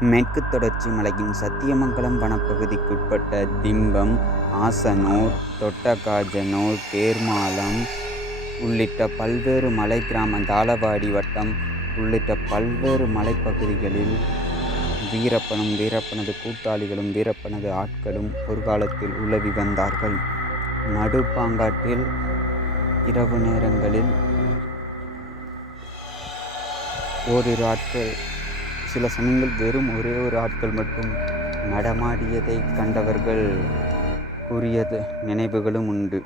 மேற்கு தொடர்ச்சி மலையின் சத்தியமங்கலம் வனப்பகுதிக்குட்பட்ட திம்பம் ஆசனூர் தொட்டகாஜனூர் பேர்மாலம் உள்ளிட்ட பல்வேறு மலை கிராம தாளவாடி வட்டம் உள்ளிட்ட பல்வேறு மலைப்பகுதிகளில் வீரப்பனும் வீரப்பனது கூட்டாளிகளும் வீரப்பனது ஆட்களும் ஒரு காலத்தில் உலவி வந்தார்கள். நடுப்பாங்காட்டில் இரவு நேரங்களில் ஓரிரு ஆட்கள் சில சமயங்கள் வெறும் ஒரே ஒரு ஆட்கள் மட்டும் நடமாடியதை கண்டவர்கள் கூறியது நினைவுகளும் உண்டு.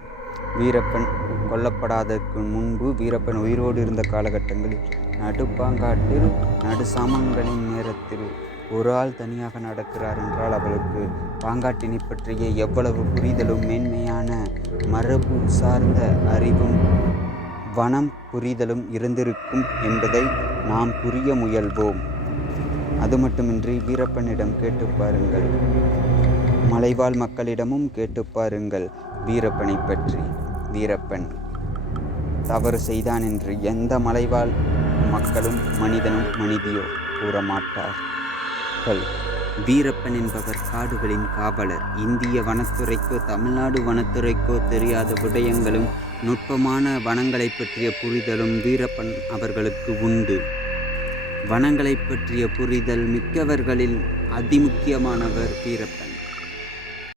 வீரப்பன் கொல்லப்படாததற்கு முன்பு வீரப்பன் உயிரோடு இருந்த காலகட்டங்களில் நடுப்பாங்காட்டில் நடு சாமங்களின் நேரத்தில் ஒரு ஆள் தனியாக நடக்கிறார் என்றால் அவளுக்கு பாங்காட்டினை பற்றிய எவ்வளவு புரிதலும் மேன்மையான மரபு சார்ந்த அறிவும் வனம் புரிதலும் இருந்திருக்கும் என்பதை நாம் புரிய முயல்வோம். அது மட்டுமின்றி வீரப்பனிடம் கேட்டு பாருங்கள். மலைவாழ் மக்களிடமும் கேட்டு பாருங்கள் வீரப்பனை பற்றி. வீரப்பன் தவறு செய்தான் என்று எந்த மலைவாழ் மக்களும் மனிதனும் மனிதியோ கூற மாட்டார்கள் வீரப்பன் என்பவர் காடுகளின் காவலர். இந்திய வனத்துறைக்கோ தமிழ்நாடு வனத்துறைக்கோ தெரியாத விடயங்களும் நுட்பமான வனங்களை பற்றிய புரிதலும் வீரப்பன் அவர்களுக்கு உண்டு. வனங்களை பற்றிய புரிதல் மிக்கவர்களில் அதிமுக்கியமானவர் வீரப்பன்.